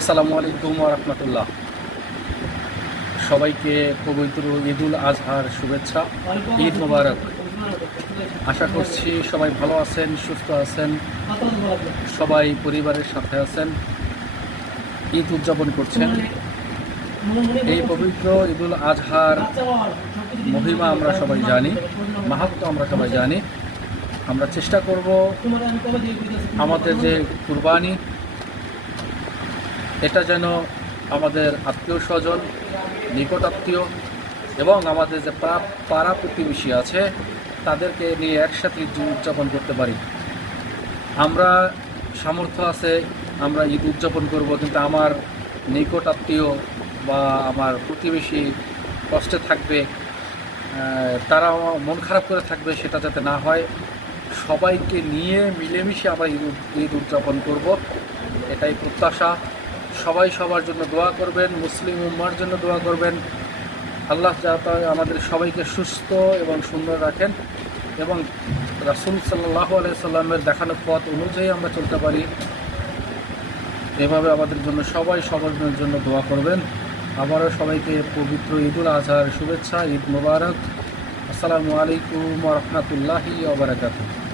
আসসালামু আলাইকুম ওয়া রাহমাতুল্লাহ। সবাইকে পবিত্র ঈদুল আজহার শুভেচ্ছা, ঈদ মোবারক। আশা করছি সবাই ভালো আছেন, সুস্থ আছেন, সবাই পরিবারের সাথে আছেন, ঈদ উদযাপন করছেন। এই পবিত্র ঈদুল আজহার মহিমা আমরা সবাই জানি, মাহাত্ম্য আমরা সবাই জানি। আমরা চেষ্টা করব আমাদের যে কুরবানি, এটা যেন আমাদের আত্মীয় স্বজন, নিকট আত্মীয় এবং আমাদের যে পাড়া প্রতিবেশী আছে তাদেরকে নিয়ে একসাথে ঈদ উদযাপন করতে পারি। আমরা সামর্থ্য আছে, আমরা ঈদ উদযাপন করব, কিন্তু আমার নিকট আত্মীয় বা আমার প্রতিবেশী কষ্টে থাকবে, তারা মন খারাপ করে থাকবে, সেটা যাতে না হয়। সবাইকে নিয়ে মিলেমিশে আমরা ঈদ উদযাপন করব, এটাই প্রত্যাশা। সবাই সবার জন্য দোয়া করবেন, মুসলিম উম্মার জন্য দোয়া করবেন। আল্লাহ যাতে আমাদের সবাইকে সুস্থ এবং সুন্দর রাখেন এবং রাসূল সাল্লাল্লাহু আলাইহি সাল্লামের দেখানো পথ অনুযায়ী আমরা চলতে পারি। এভাবে আমাদের জন্য সবাই সবার জন্য দোয়া করবেন। আবারও সবাইকে পবিত্র ঈদুল আজহার শুভেচ্ছা, ঈদ মোবারক। আসসালামু আলাইকুম ওয়া রাহমাতুল্লাহি ওয়া বারাকাতুহু।